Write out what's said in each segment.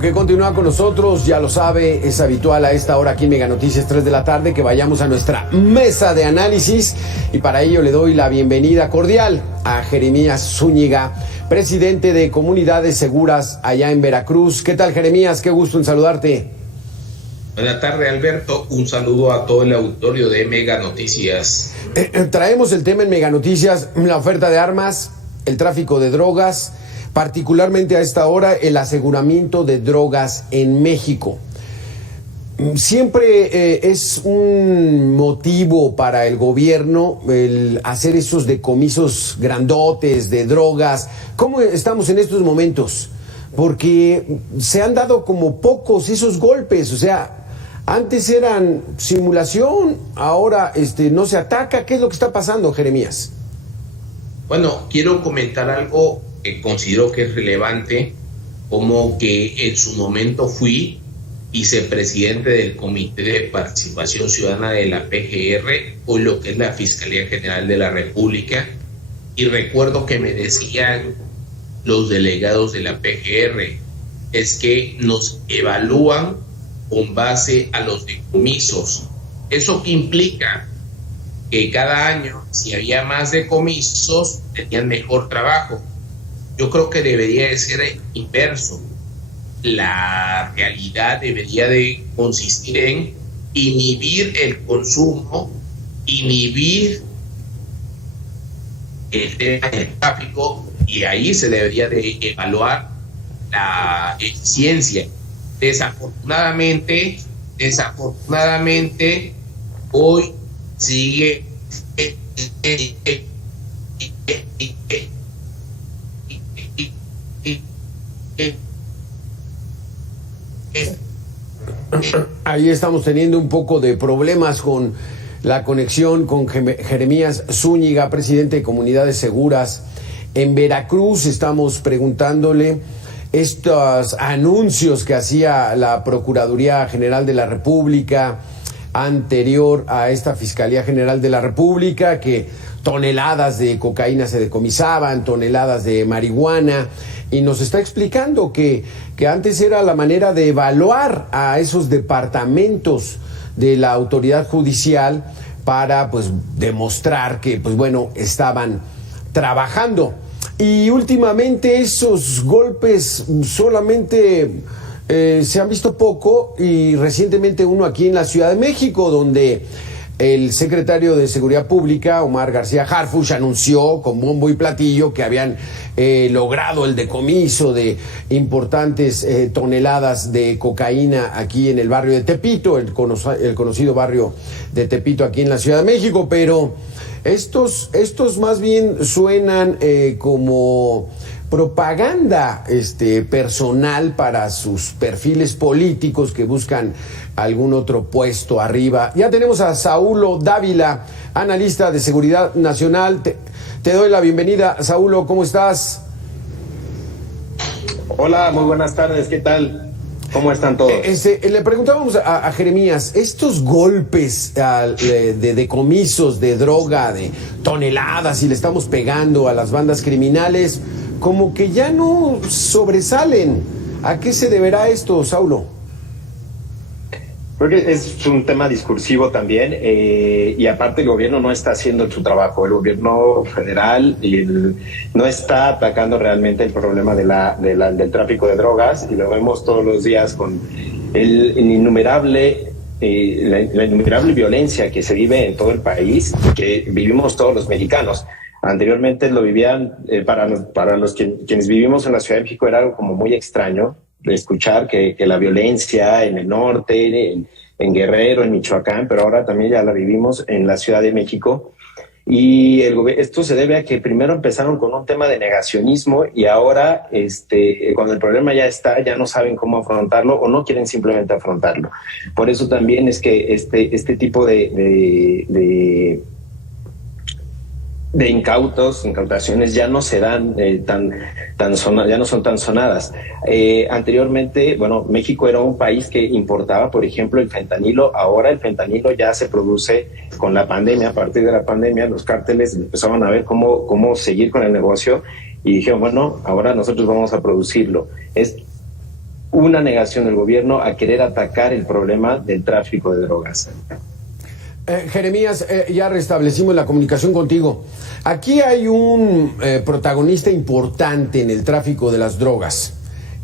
Que continúa con nosotros, ya lo sabe, es habitual a esta hora aquí en Mega Noticias 3 de la tarde que vayamos a nuestra mesa de análisis y para ello le doy la bienvenida cordial a Jeremías Zúñiga, presidente de Comunidades Seguras allá en Veracruz. ¿Qué tal, Jeremías? Qué gusto en saludarte. Buenas tardes, Alberto. Un saludo a todo el auditorio de Mega Noticias. Traemos el tema en Mega Noticias, la oferta de armas, el tráfico de drogas, particularmente a esta hora el aseguramiento de drogas en México. Siempre es un motivo para el gobierno el hacer esos decomisos grandotes de drogas. ¿Cómo estamos en estos momentos? Porque se han dado como pocos esos golpes, o sea, antes eran simulación, ahora no se ataca. ¿Qué es lo que está pasando, Jeremías? Bueno, quiero comentar algo que considero que es relevante, como que en su momento fui vicepresidente del Comité de Participación Ciudadana de la PGR, o lo que es la Fiscalía General de la República, y recuerdo que me decían los delegados de la PGR, es que nos evalúan con base a los decomisos. ¿Eso qué implica? Que cada año, si había más decomisos, tenían mejor trabajo. Yo creo que debería de ser inverso. La realidad debería de consistir en inhibir el consumo, inhibir el tema del tráfico, y ahí se debería de evaluar la eficiencia. Desafortunadamente, hoy sigue Ahí estamos teniendo un poco de problemas con la conexión con Jeremías Zúñiga, presidente de Comunidades Seguras en Veracruz. Estamos preguntándole estos anuncios que hacía la Procuraduría General de la República anterior a esta Fiscalía General de la República, que toneladas de cocaína se decomisaban, toneladas de marihuana, y nos está explicando que antes era la manera de evaluar a esos departamentos de la autoridad judicial para demostrar que estaban trabajando. Y últimamente esos golpes solamente se han visto poco, y recientemente uno aquí en la Ciudad de México, donde el secretario de Seguridad Pública, Omar García Harfuch, anunció con bombo y platillo que habían logrado el decomiso de importantes toneladas de cocaína aquí en el barrio de Tepito, el conocido barrio de Tepito aquí en la Ciudad de México, pero estos más bien suenan como propaganda personal para sus perfiles políticos que buscan algún otro puesto arriba. Ya tenemos a Saúl Dávila, analista de seguridad nacional. Te doy la bienvenida, Saúl, ¿cómo estás? Hola, muy buenas tardes, ¿qué tal? ¿Cómo están todos? Le preguntábamos a Jeremías, estos golpes de decomisos de droga, de toneladas, y le estamos pegando a las bandas criminales, como que ya no sobresalen. ¿A qué se deberá esto, Saulo? Creo que es un tema discursivo también, y aparte el gobierno no está haciendo su trabajo. El gobierno federal no está atacando realmente el problema del tráfico de drogas, y lo vemos todos los días con la innumerable violencia que se vive en todo el país, que vivimos todos los mexicanos. Anteriormente lo vivían, quienes vivimos en la Ciudad de México, era algo como muy extraño de escuchar que la violencia en el norte, en Guerrero, en Michoacán, pero ahora también ya la vivimos en la Ciudad de México. Y esto se debe a que primero empezaron con un tema de negacionismo, y ahora cuando el problema ya está, ya no saben cómo afrontarlo o no quieren simplemente afrontarlo. Por eso también es que este tipo de incautaciones ya no se dan ya no son tan sonadas. Anteriormente, México era un país que importaba, por ejemplo, el fentanilo. Ahora el fentanilo ya se produce con la pandemia. A partir de la pandemia, los cárteles empezaban a ver cómo seguir con el negocio, y dijeron, ahora nosotros vamos a producirlo. Es una negación del gobierno a querer atacar el problema del tráfico de drogas. Jeremías, ya restablecimos la comunicación contigo. Aquí hay un protagonista importante en el tráfico de las drogas.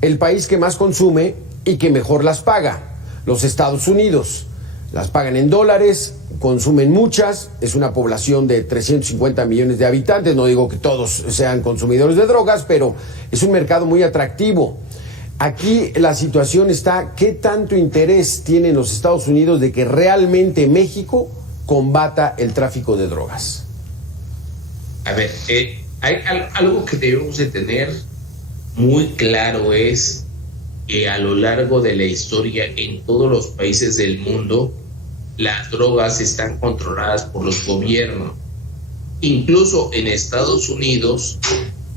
El país que más consume y que mejor las paga, los Estados Unidos. Las pagan en dólares, consumen muchas, es una población de 350 millones de habitantes, no digo que todos sean consumidores de drogas, pero es un mercado muy atractivo. Aquí la situación está, ¿qué tanto interés tienen los Estados Unidos de que realmente México combata el tráfico de drogas? A ver, hay algo que debemos de tener muy claro, es que a lo largo de la historia en todos los países del mundo las drogas están controladas por los gobiernos. Incluso en Estados Unidos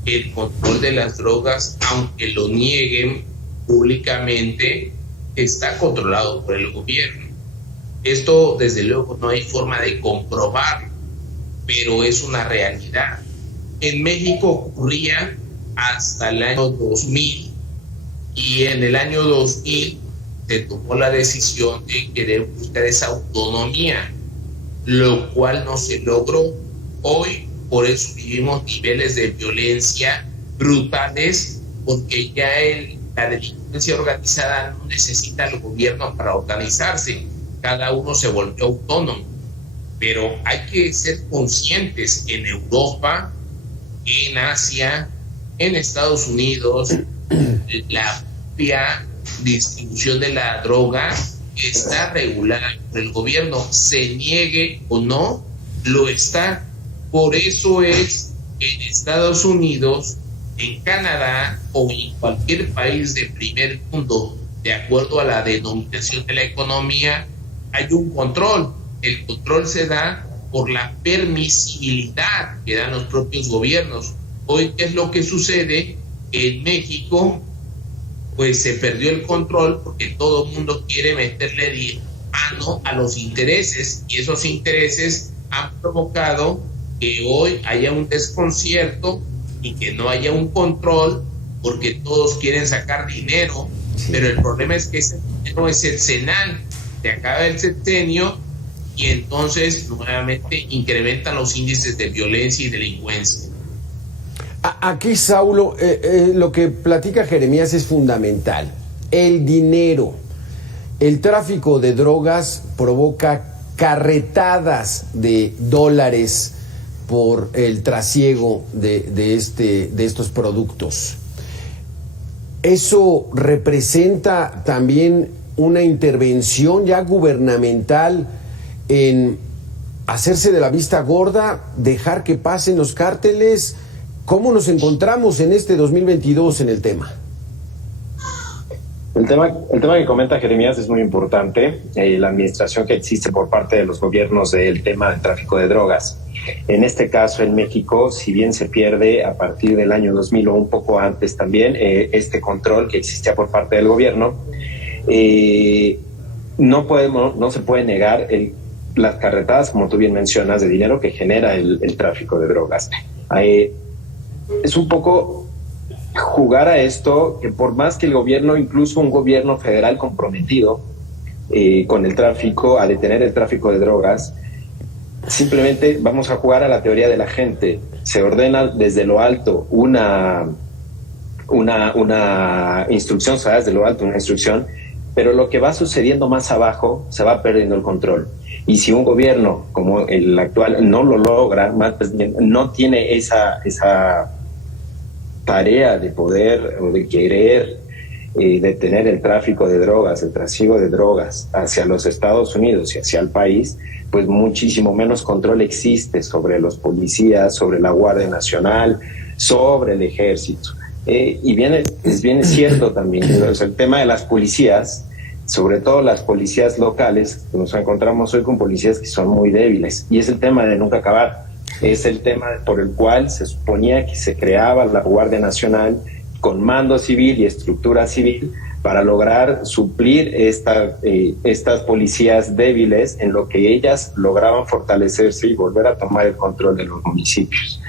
el control de las drogas, aunque lo nieguen públicamente, está controlado por el gobierno. Esto desde luego no hay forma de comprobarlo, pero es una realidad. En México ocurría hasta el año 2000, y en el año 2000 se tomó la decisión de querer buscar esa autonomía, lo cual no se logró. Hoy por eso vivimos niveles de violencia brutales, porque ya la delincuencia organizada no necesita al gobierno para organizarse, cada uno se volvió autónomo. Pero hay que ser conscientes: en Europa, en Asia, en Estados Unidos, la propia distribución de la droga está regulada por el gobierno, se niegue o no, lo está. Por eso es que en Estados Unidos, en Canadá o en cualquier país de primer mundo, de acuerdo a la denominación de la economía, hay un control. El control se da por la permisibilidad que dan los propios gobiernos. Hoy, ¿qué es lo que sucede? En México, pues se perdió el control porque todo el mundo quiere meterle mano a los intereses, y esos intereses han provocado que hoy haya un desconcierto y que no haya un control, porque todos quieren sacar dinero. Pero el problema es que ese dinero es cercenal, se acaba el sexenio y entonces nuevamente incrementan los índices de violencia y delincuencia. Aquí, Saulo, lo que platica Jeremías es fundamental. El dinero, el tráfico de drogas provoca carretadas de dólares por el trasiego de estos productos. Eso representa también una intervención ya gubernamental en hacerse de la vista gorda, dejar que pasen los cárteles. ¿Cómo nos encontramos en este 2022 en el tema? El tema que comenta Jeremías es muy importante. La administración que existe por parte de los gobiernos del tema del tráfico de drogas. En este caso, en México, si bien se pierde a partir del año 2000 o un poco antes también, este control que existía por parte del gobierno, no se puede negar las carretadas, como tú bien mencionas, de dinero que genera el tráfico de drogas. Es un poco jugar a esto, que por más que el gobierno, incluso un gobierno federal comprometido con el tráfico, a detener el tráfico de drogas, simplemente vamos a jugar a la teoría de la gente. Se ordena desde lo alto una instrucción, se da desde lo alto una instrucción, pero lo que va sucediendo más abajo se va perdiendo el control. Y si un gobierno como el actual no lo logra, no tiene esa tarea de poder o de querer detener el tráfico de drogas, el trasiego de drogas hacia los Estados Unidos y hacia el país, pues muchísimo menos control existe sobre los policías, sobre la Guardia Nacional, sobre el Ejército. Y viene cierto también, o sea, el tema de las policías, sobre todo las policías locales, nos encontramos hoy con policías que son muy débiles, y es el tema de nunca acabar. Es el tema por el cual se suponía que se creaba la Guardia Nacional con mando civil y estructura civil para lograr suplir estas policías débiles en lo que ellas lograban fortalecerse y volver a tomar el control de los municipios.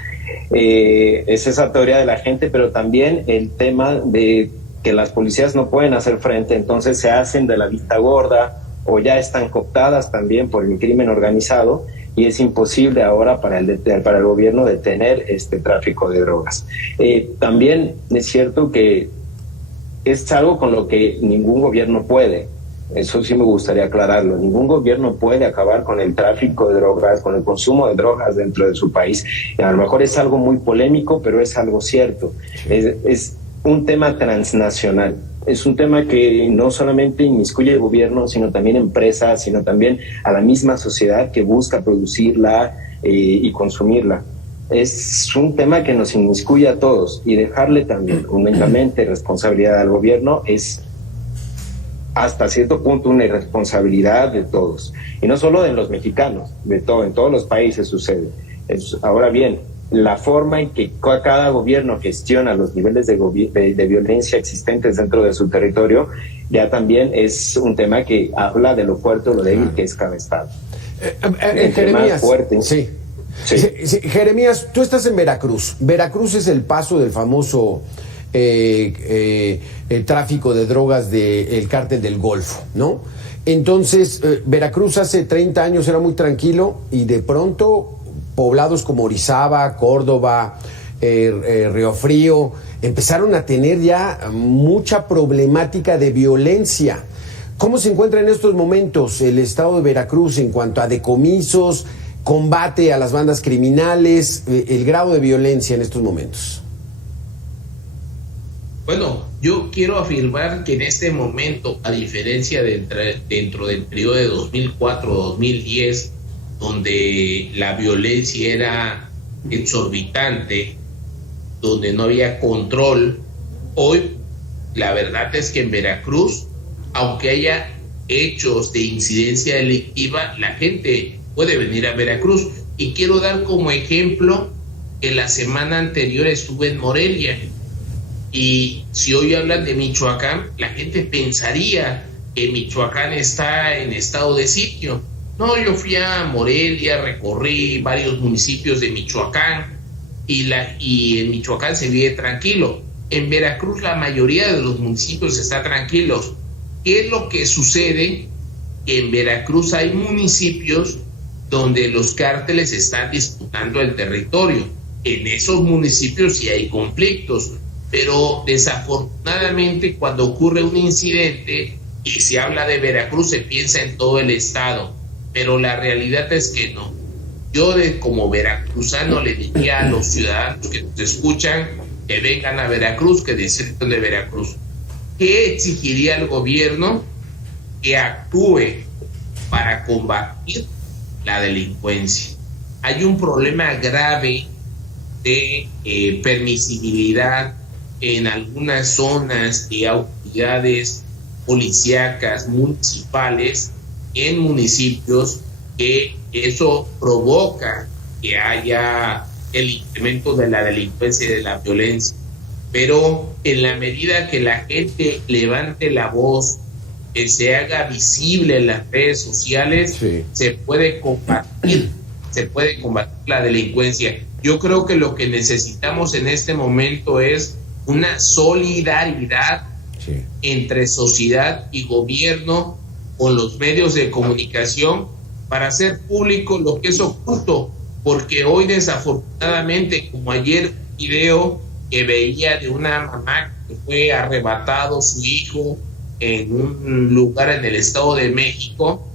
Es esa teoría de la gente, pero también el tema de que las policías no pueden hacer frente, entonces se hacen de la vista gorda o ya están cooptadas también por el crimen organizado y es imposible ahora para el gobierno detener este tráfico de drogas. También es cierto que es algo con lo que ningún gobierno puede. Eso sí me gustaría aclararlo. Ningún gobierno puede acabar con el tráfico de drogas, con el consumo de drogas dentro de su país. Y a lo mejor es algo muy polémico, pero es algo cierto. Es un tema transnacional. Es un tema que no solamente inmiscuye el gobierno, sino también empresas, sino también a la misma sociedad que busca producirla y consumirla. Es un tema que nos inmiscuye a todos y dejarle también únicamente responsabilidad al gobierno es hasta cierto punto una irresponsabilidad de todos. Y no solo de los mexicanos, en todos los países sucede. Ahora bien, la forma en que cada gobierno gestiona los niveles de violencia existentes dentro de su territorio ya también es un tema que habla de lo fuerte o lo débil que es cada estado. Jeremías, fuerte, sí. Jeremías, tú estás en Veracruz. Veracruz es el paso del famoso tráfico de drogas del cártel del Golfo, ¿no? Entonces, Veracruz hace 30 años era muy tranquilo y de pronto poblados como Orizaba, Córdoba, Río Frío, empezaron a tener ya mucha problemática de violencia. ¿Cómo se encuentra en estos momentos el estado de Veracruz en cuanto a decomisos, combate a las bandas criminales, el grado de violencia en estos momentos? Bueno, yo quiero afirmar que en este momento, a diferencia dentro del periodo de 2004-2010, donde la violencia era exorbitante, donde no había control, hoy la verdad es que en Veracruz, aunque haya hechos de incidencia delictiva, la gente puede venir a Veracruz. Y quiero dar como ejemplo que la semana anterior estuve en Morelia. Y si hoy hablan de Michoacán, la gente pensaría que Michoacán está en estado de sitio. No, yo fui a Morelia, recorrí varios municipios de Michoacán y en Michoacán se vive tranquilo. En Veracruz la mayoría de los municipios están tranquilos. ¿Qué es lo que sucede? Que en Veracruz hay municipios donde los cárteles están disputando el territorio. En esos municipios sí hay conflictos, pero desafortunadamente cuando ocurre un incidente y se habla de Veracruz se piensa en todo el estado. Pero la realidad es que no. Yo como veracruzano le diría a los ciudadanos que nos escuchan que vengan a Veracruz, que disfruten de Veracruz. ¿Qué exigiría el gobierno? Que actúe para combatir la delincuencia. Hay un problema grave de permisibilidad en algunas zonas de autoridades policíacas municipales en municipios, que eso provoca que haya el incremento de la delincuencia y de la violencia. Pero en la medida que la gente levante la voz, que se haga visible en las redes sociales, sí, se puede combatir la delincuencia. Yo creo que lo que necesitamos en este momento es una solidaridad, sí, entre sociedad y gobierno, con los medios de comunicación, para hacer público lo que es oculto, porque hoy desafortunadamente, como ayer un video que veía de una mamá que fue arrebatado su hijo en un lugar en el Estado de México,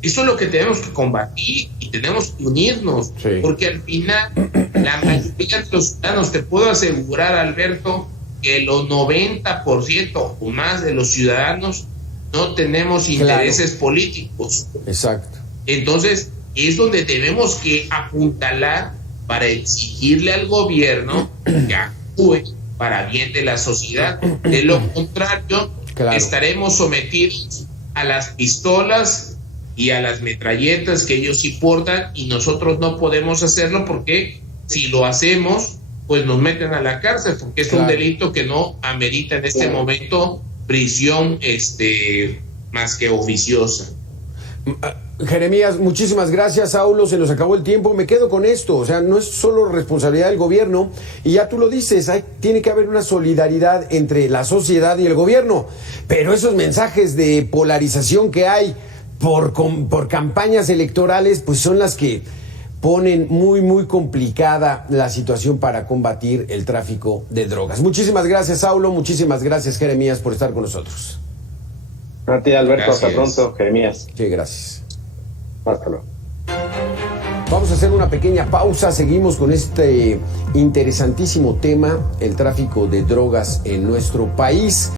eso es lo que tenemos que combatir y tenemos que unirnos, sí, porque al final la mayoría de los ciudadanos, te puedo asegurar, Alberto, que los 90% o más de los ciudadanos no tenemos intereses, claro, políticos. Exacto. Entonces, es donde tenemos que apuntalar para exigirle al gobierno que actúe para bien de la sociedad. De lo contrario, claro, estaremos sometidos a las pistolas y a las metralletas que ellos sí portan, y nosotros no podemos hacerlo porque si lo hacemos, pues nos meten a la cárcel, porque es, claro, un delito que no amerita en este, claro, momento prisión más que oficiosa. Jeremías, muchísimas gracias. Saulo, se nos acabó el tiempo. Me quedo con esto. O sea, no es solo responsabilidad del gobierno, y ya tú lo dices, tiene que haber una solidaridad entre la sociedad y el gobierno. Pero esos mensajes de polarización que hay por campañas electorales, pues son las que ponen muy complicada la situación para combatir el tráfico de drogas. Muchísimas gracias, Saulo. Muchísimas gracias, Jeremías, por estar con nosotros. A ti, Alberto. Gracias. Hasta pronto, Jeremías. Sí, gracias. Hasta luego. Vamos a hacer una pequeña pausa. Seguimos con este interesantísimo tema, el tráfico de drogas en nuestro país.